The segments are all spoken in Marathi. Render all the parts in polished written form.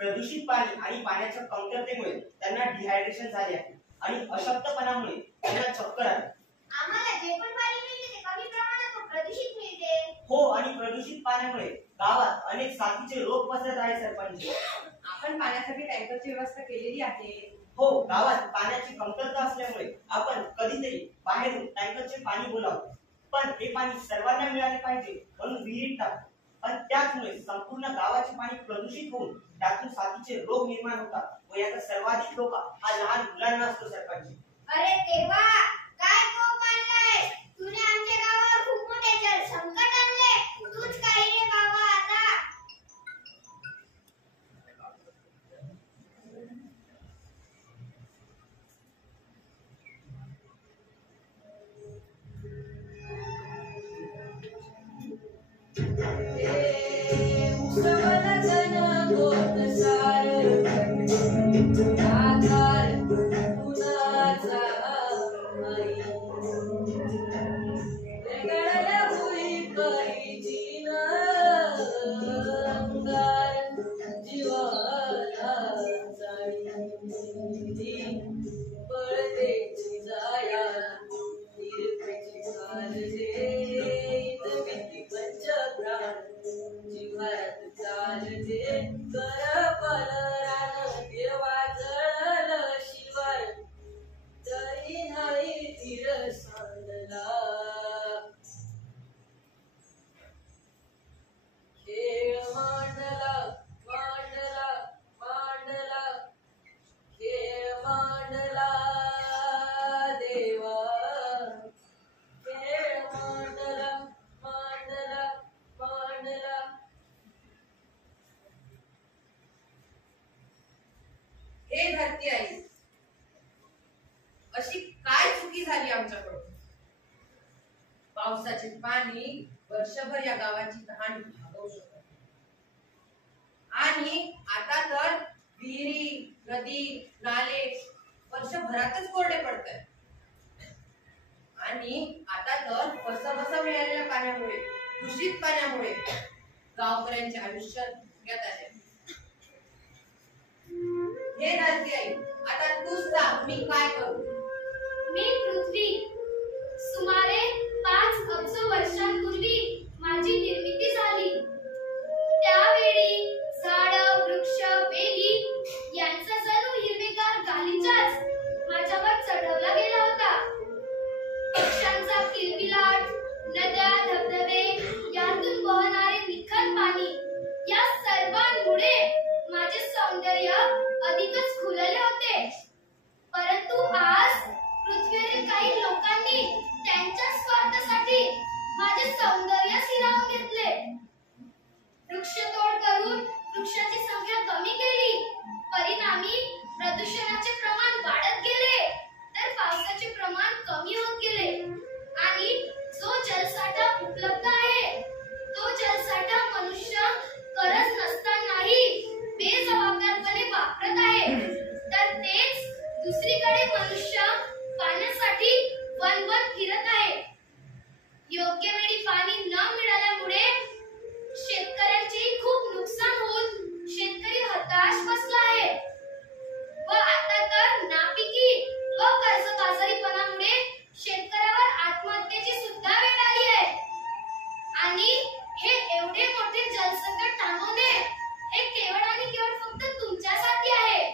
प्रदूषित पाणी आणि पाण्याच्या कमतरतेमुळे त्यांना डिहायड्रेशन झाले आहे आणि अशक्तपणामुळे त्यांना चक्कर आली. आम्हाला जे पण पाणी मिळते ते कमी प्रमाणात प्रदूषित मिळते. हो, आणि प्रदूषित पाण्यामुळे गावात अनेक साथीचे रोग पसरत आहेत सरपंच. आपण पाण्यासाठी टँकरची व्यवस्था केलेली आहे. हो, गावात पाण्याची कमतरता असल्यामुळे आपण कधीतरी बाहेरून टँकरचे पाणी बोलावतो, पण हे पाणी सर्वांना मिळाले पाहिजे म्हणून विहिरीत टाकतो. पण त्याचमुळे संपूर्ण गावाचे पाणी प्रदूषित होऊन त्यातून साथीचे रोग निर्माण होतात व याचा सर्वाधिक धोका हा लहान मुलांना असतो सरपंच. अरे देवा, काय कोप आणलाय तुने आमच्या गावावर. खूप मोठे जल संकट आणले. तूच काय रे बाबा आता. अशी काय चुकी झाली आमच्याकडून? पावसाचे पाणी वर्षभर या गावाची तहान भागवू शकत आणि आता तर विहिरी, नदी, नाले वर्षभरातच कोरडे पडतात. आणि आता तर बसा मिळालेल्या पाण्यामुळे, दूषित पाण्यामुळे गावकऱ्यांच्या आयुष्यात धोक्यात आले. हे धरती आई, आता तूच सांग मी काय करू? मी पृथ्वी. सुमारे 5 अब्ज वर्षांपूर्वी माझी निर्मिती झाली. त्यावेळी झाड, वृक्ष, वेली यांचा जणू हिरवेगार गालिचाच माझ्यावर चढवला गेला होता. पक्ष्यांचा किलबिलाट, नद्या, धबधबे यातून वाहणारे निखळ पाणी या सर्वांमुळे माझे सौंदर्य अधिकच खुलत प्रदूषणाचे प्रमाण वाढत गेले तर पावसाचे प्रमाण कमी होत गेले आणि जो जलसाठा उपलब्ध आहे तो जलसाठा मनुष्य गरज नसतानाही बेजबाबदारपणे वापरत आहे तर तेच दुसरीकडे मनुष्य पाण्यासाठी वनवन फिरत आहे. योग्य वेळी पाणी न मिळाल्यामुळे शेतकऱ्यांचे खूप नुकसान होऊन शेतकरी हताश बसला आहे व आता तर नापिकी व कर्जबाजारीपणामुळे शेतकऱ्यावर आत्महत्येची सुद्धा वेळ आली आहे. आणि हे एवढे मोठे जलसंकट थांबवणे हे केवळ आणि केवळ फक्त तुमच्यासाठी आहे.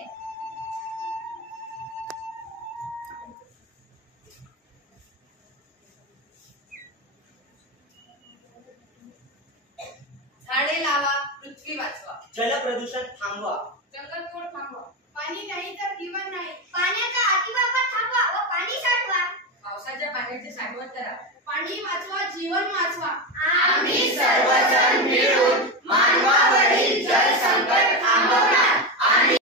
झाडे लावा, पृथ्वी वाचवा. जलप्रदूषण थांबवा. जंगलतोड थांबवा. पाणी नाही तर जीवन नाही. पाण्याचा अतिवापर थांबवा व पाणी साठवा. पावसाच्या पाण्याचे साठवण करा. पाणी वाचवा, जीवन वाचवा. आम्ही सर्वजण मिळून मानवावरील जल संकट